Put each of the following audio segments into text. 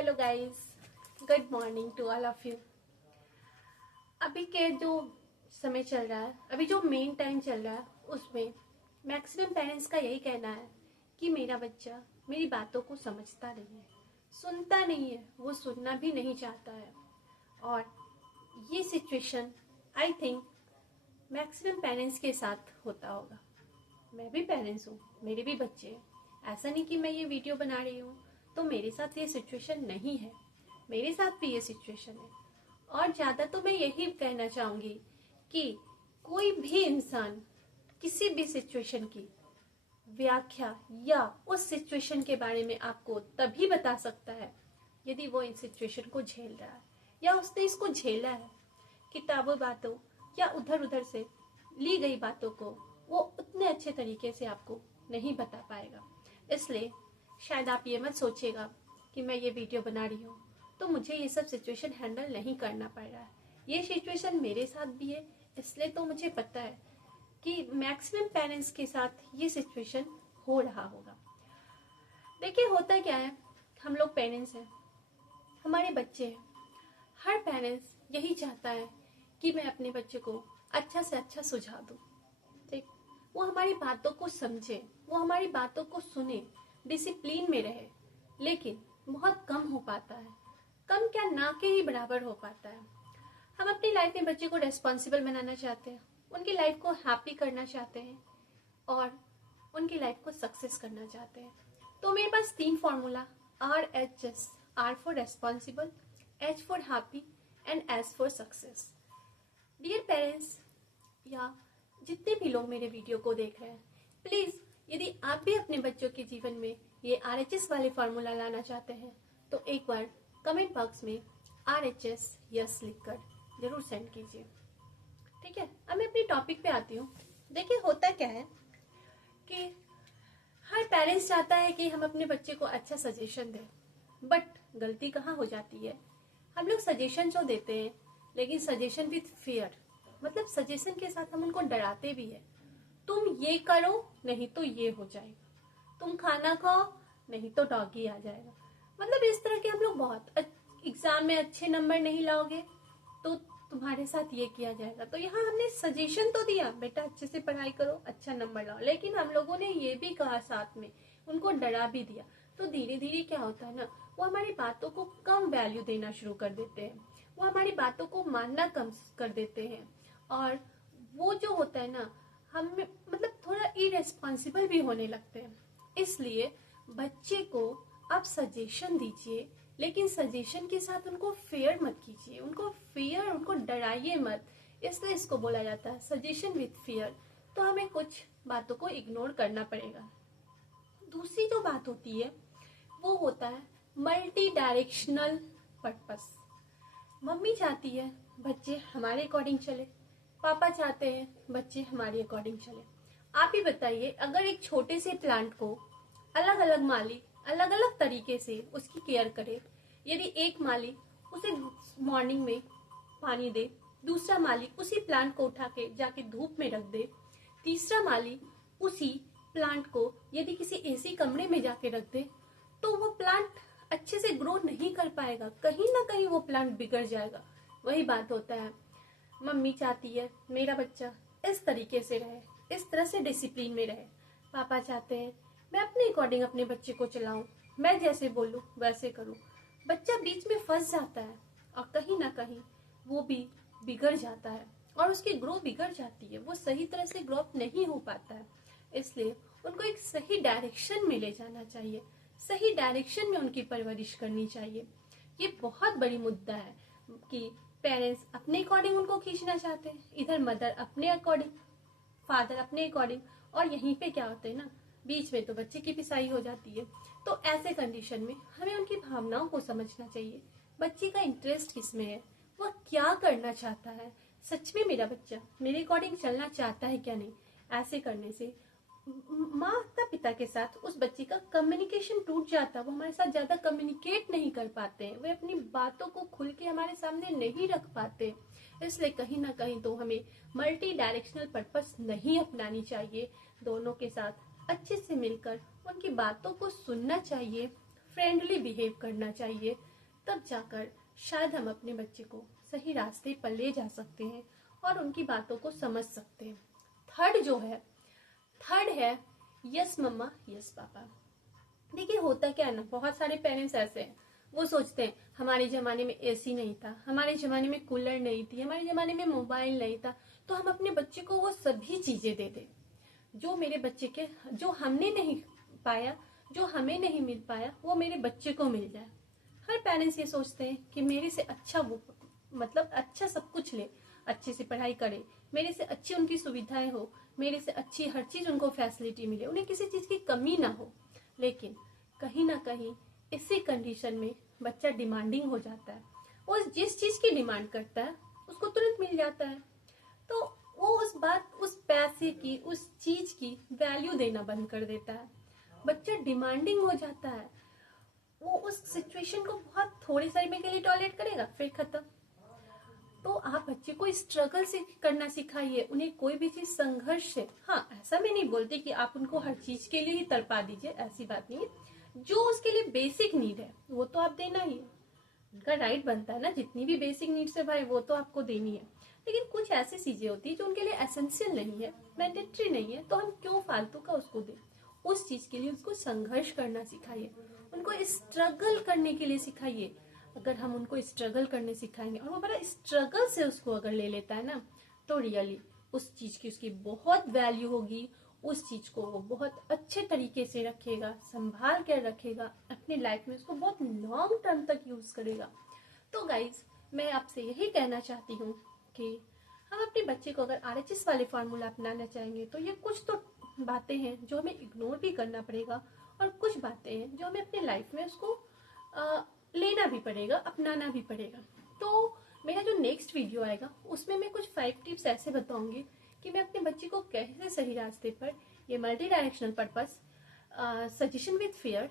Hello guys, good morning to all of you. अभी के जो समय चल रहा है, अभी जो मेन टाइम चल रहा है, उसमें मैक्सिमम पेरेंट्स का यही कहना है कि मेरा बच्चा मेरी बातों को समझता नहीं है, सुनता नहीं है, वो सुनना भी नहीं चाहता है। और ये situation I think maximum parents के साथ होता होगा। मैं भी पेरेंट्स हूँ, मेरे भी बच्चे हैं। ऐसा नहीं कि मैं ये वीडियो बना रही हूँ तो मेरे साथ ये सिचुएशन नहीं है, मेरे साथ भी ये सिचुएशन है। और ज़्यादा तो मैं यही कहना चाहूँगी कि कोई भी इंसान किसी भी सिचुएशन की व्याख्या या उस सिचुएशन के बारे में आपको तभी बता सकता है यदि वो इन सिचुएशन को झेल रहा है या उसने इसको झेला है। किताबों बातों या उधर उधर से ली गई बातों को वो उतने अच्छे तरीके से आपको नहीं बता पाएगा। इसलिए शायद आप ये मत सोचिएगा कि मैं ये वीडियो बना रही हूँ तो मुझे ये सब सिचुएशन हैंडल नहीं करना पड़ रहा है। ये सिचुएशन मेरे साथ भी है, इसलिए तो मुझे पता है कि मैक्सिमम पेरेंट्स के साथ ये सिचुएशन हो रहा होगा। देखिए होता क्या है, हम लोग पेरेंट्स हैं, हमारे बच्चे हैं। हर पेरेंट्स यही चाहता है कि मैं अपने बच्चे को अच्छा से अच्छा सुझाव दूँ, ठीक, वो हमारी बातों को समझे, वो हमारी बातों को सुने, डिसिप्लिन में रहे। लेकिन बहुत कम हो पाता है, कम क्या ना के ही बराबर हो पाता है। हम अपनी लाइफ में बच्चे को रेस्पॉन्सिबल बनाना चाहते हैं, उनकी लाइफ को हैप्पी करना चाहते हैं और उनकी लाइफ को सक्सेस करना चाहते हैं। तो मेरे पास 3 formula RHS, R for responsible, H for happy and S for success. Dear parents या जितने भी लोग मेरे वीडियो को देख रहे हैं, प्लीज यदि आप भी अपने बच्चों के जीवन में ये RHS वाले फॉर्मूला लाना चाहते हैं तो एक बार कमेंट बॉक्स में RHS यस लिखकर जरूर सेंड कीजिए, ठीक है। अब मैं अपनी टॉपिक पे आती हूँ। देखिए होता क्या है कि हर पेरेंट्स चाहता है कि हम अपने बच्चे को अच्छा सजेशन दें, बट गलती कहाँ हो जाती है, हम लोग सजेशन जो देते हैं लेकिन सजेशन विथ फियर, मतलब सजेशन के साथ हम उनको डराते भी है। तुम ये करो नहीं तो ये हो जाएगा, तुम खाना खाओ नहीं तो डॉगी आ जाएगा। मतलब इस तरह के हम लोग बहुत, एग्जाम में अच्छे नंबर नहीं लाओगे तो तुम्हारे साथ ये किया जाएगा। तो यहाँ हमने सजेशन तो दिया, बेटा अच्छे से पढ़ाई करो, अच्छा नंबर लाओ, लेकिन हम लोगों ने ये भी कहा साथ में, उनको डरा भी दिया। तो धीरे धीरे क्या होता है ना, वो हमारी बातों को कम वैल्यू देना शुरू कर देते हैं, वो हमारी बातों को मानना कम कर देते हैं। और वो जो होता है ना, हम मतलब थोड़ा इरेस्पॉन्सिबल भी होने लगते हैं। इसलिए बच्चे को आप सजेशन दीजिए, लेकिन सजेशन के साथ उनको फेयर मत कीजिए, उनको डराइए मत। इसलिए इसको बोला जाता है सजेशन विथ फियर। तो हमें कुछ बातों को इग्नोर करना पड़ेगा। दूसरी जो बात होती है वो होता है मल्टी डायरेक्शनल पर्पस। मम्मी चाहती है बच्चे हमारे अकॉर्डिंग चले, पापा चाहते हैं बच्चे हमारे अकॉर्डिंग चले। आप ही बताइए, अगर एक छोटे से प्लांट को अलग अलग माली अलग अलग तरीके से उसकी केयर करे, यदि एक माली उसे मॉर्निंग में पानी दे, दूसरा माली उसी प्लांट को उठा के जाके धूप में रख दे, तीसरा माली उसी प्लांट को यदि किसी एसी कमरे में जाके रख दे, तो वो प्लांट अच्छे से ग्रो नहीं कर पाएगा, कहीं ना कहीं वो प्लांट बिगड़ जाएगा। वही बात होता है, मम्मी चाहती है मेरा बच्चा इस तरीके से रहे, इस तरह से डिसिप्लिन में रहे। पापा चाहते हैं मैं अपने अकॉर्डिंग अपने बच्चे को चलाऊं, मैं जैसे बोलूं वैसे करूं। बच्चा बीच में फंस जाता है और कहीं ना कहीं वो भी बिगड़ जाता है और उसकी ग्रो बिगड़ जाती है, वो सही तरह से ग्रो अप नहीं हो पाता है। इसलिए उनको एक सही डायरेक्शन में ले जाना चाहिए, सही डायरेक्शन में उनकी परवरिश करनी चाहिए। ये बहुत बड़ी मुद्दा है कि पेरेंट्स अपने अकॉर्डिंग उनको खींचना चाहते हैं, इधर मदर अपने अकॉर्डिंग, फादर अपने अकॉर्डिंग, और यहीं पे क्या होता है ना, बीच में तो बच्चे की पिसाई हो जाती है। तो ऐसे कंडीशन में हमें उनकी भावनाओं को समझना चाहिए, बच्चे का इंटरेस्ट किसमें है, वो क्या करना चाहता है, सच में मेरा बच्चा मेरे अकॉर्डिंग चलना चाहता है क्या नहीं। ऐसे करने से माता पिता के साथ उस बच्चे का कम्युनिकेशन टूट जाता है, वो हमारे साथ ज्यादा कम्युनिकेट नहीं कर पाते हैं, वे अपनी बातों को खुल के हमारे सामने नहीं रख पाते। इसलिए कहीं ना कहीं तो हमें मल्टी डायरेक्शनल पर्पस नहीं अपनानी चाहिए, दोनों के साथ अच्छे से मिलकर उनकी बातों को सुनना चाहिए, फ्रेंडली बिहेव करना चाहिए, तब जाकर शायद हम अपने बच्चे को सही रास्ते पर ले जा सकते हैं और उनकी बातों को समझ सकते हैं। थर्ड है यस मम्मा यस पापा। देखिए होता क्या है ना, बहुत सारे पेरेंट्स ऐसे हैं, वो सोचते हैं हमारे ज़माने में एसी नहीं था, हमारे ज़माने में कूलर नहीं थी, हमारे ज़माने में मोबाइल नहीं था, तो हम अपने बच्चे को वो सभी चीज़ें दे दें जो मेरे बच्चे के, जो हमने नहीं पाया, जो हमें नहीं मिल पाया, वो मेरे बच्चे को मिल जाए। हर पेरेंट्स ये सोचते हैं कि मेरे से अच्छा वो, मतलब अच्छा सब कुछ ले, अच्छे से पढ़ाई करे, मेरे से अच्छी उनकी सुविधाएं हो, मेरे से अच्छी हर चीज़ उनको फैसिलिटी मिले, उन्हें किसी चीज़ की कमी ना हो। लेकिन कहीं ना कहीं इसी कंडीशन में बच्चा डिमांडिंग हो जाता है। वो जिस चीज़ की डिमांड करता है उसको तुरंत मिल जाता है, तो वो उस पैसे की, उस चीज की वैल्यू देना बंद कर देता है। बच्चा डिमांडिंग हो जाता है, वो उस सिचुएशन को बहुत थोड़े समय के लिए टॉलरेट करेगा, फिर खत्म। तो आप बच्चे को स्ट्रगल से करना सिखाइए, उन्हें कोई भी चीज संघर्ष से। हाँ, ऐसा मैं नहीं बोलती कि आप उनको हर चीज के लिए ही तड़पा दीजिए, ऐसी बात नहीं है। जो उसके लिए बेसिक नीड है वो तो आप देना ही है, उनका राइट बनता है ना, जितनी भी बेसिक नीड्स है भाई वो तो आपको देनी है। लेकिन कुछ ऐसी चीजें होती है जो उनके लिए एसेंशियल नहीं है, मैंडेटरी नहीं है, तो हम क्यों फालतू का उसको दें। उस चीज के लिए उसको संघर्ष करना सिखाइए, उनको स्ट्रगल करने के लिए सिखाइए। अगर हम उनको स्ट्रगल करने सिखाएंगे और वो बड़ा स्ट्रगल से उसको अगर ले लेता है ना, तो रियली उस चीज की उसकी बहुत वैल्यू होगी। उस चीज को वो बहुत अच्छे तरीके से रखेगा, संभाल कर रखेगा, अपनी लाइफ में उसको बहुत लॉन्ग टर्म तक यूज करेगा। तो गाइज, मैं आपसे यही कहना चाहती हूँ कि हम अपने बच्चे को अगर RHS वाले फार्मूला अपनाना चाहेंगे तो ये कुछ तो बातें हैं जो हमें इग्नोर भी करना पड़ेगा, और कुछ बातें हैं जो हमें अपने लाइफ में उसको लेना भी पड़ेगा, अपनाना भी पड़ेगा। तो मेरा जो नेक्स्ट वीडियो आएगा उसमें मैं कुछ 5 टिप्स ऐसे बताऊंगी कि मैं अपने बच्चे को कैसे सही रास्ते पर ये multi directional purpose, suggestion with fair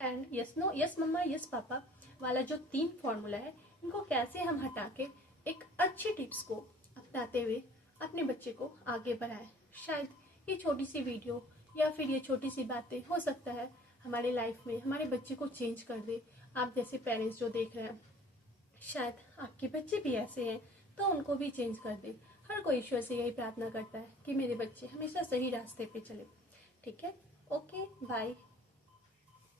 and yes no yes mamma yes papa वाला जो 3 फॉर्मूला है, इनको कैसे हम हटा के एक अच्छी टिप्स को अपनाते हुए अपने बच्चे को आगे बढ़ाएं। शायद ये छोटी सी वीडियो या फिर ये छोटी सी बातें हो सकता है हमारे लाइफ में हमारे बच्चे को चेंज कर दे। आप जैसे पेरेंट्स जो देख रहे हैं, शायद आपके बच्चे भी ऐसे हैं तो उनको भी चेंज कर दे। हर कोई ईश्वर से यही प्रार्थना करता है कि मेरे बच्चे हमेशा सही रास्ते पे चले। ठीक है, ओके, बाय।